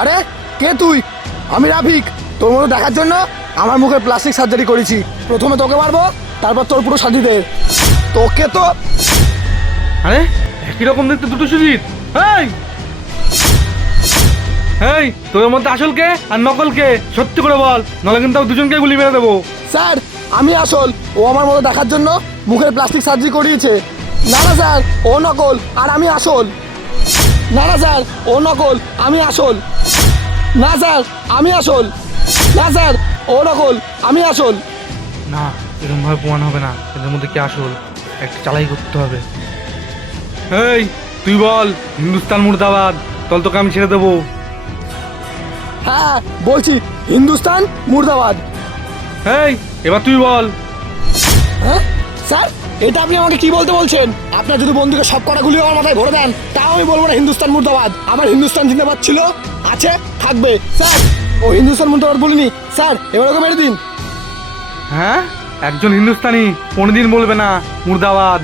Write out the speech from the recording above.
আরে কে তুই? আমি রাফিক, তোর মতো দেখার জন্য আমার মুখে প্লাস্টিক সার্জারি করেছি। প্রথমে তোকে মারবো, তারপর তোর পুরো সাথীদের। তোকে তো আরে একই রকম দেখতে দুটো সুজিত। এই এই তোদের মধ্যে আসল কে আর নকল কে? সত্যি করে বল, নাহলে কিন্তু আমি দুজনকে গুলি মেরে দেবো। স্যার, আমি আসল। ও আমার মতো দেখার জন্য মুখের প্লাস্টিক সার্জারি করিয়েছে। না না স্যার, ও নকল আর আমি আসল। না না স্যার, ও নকল, আমি আসল। না স্যার, আমি আসল। না স্যার, ও নকল, আমি আসল। না, এরকম ভাবে প্রমাণ হবে না এদের মধ্যে কে আসল। একটা চালাই করতে হবে। এই তুই বল, হিন্দুস্তান মুর্দাবাদ, তল তোকে আমি ছেড়ে দেবো। হ্যাঁ বলছি, হিন্দুস্তান মুর্দাবাদ। এই এবার তুই বল। হ্যাঁ স্যার, এটা আপনি আমাকে কি বলতে বলছেন? আপনার যদি বন্ধুকে সব কটা গুলি আমার মাথায় ভরে দেন, তাও আমি বলবো না হিন্দুস্তান মুর্দাবাদ। আমার হিন্দুস্তান জিন্দাবাদ ছিল, আছে, থাকবে। স্যার, ও হিন্দুস্তান মুর্দাবাদ বলিনি স্যার, এবার ওকে মেরে দিন। হ্যাঁ, একজন হিন্দুস্তানি কোনোদিন বলবে না মুর্দাবাদ।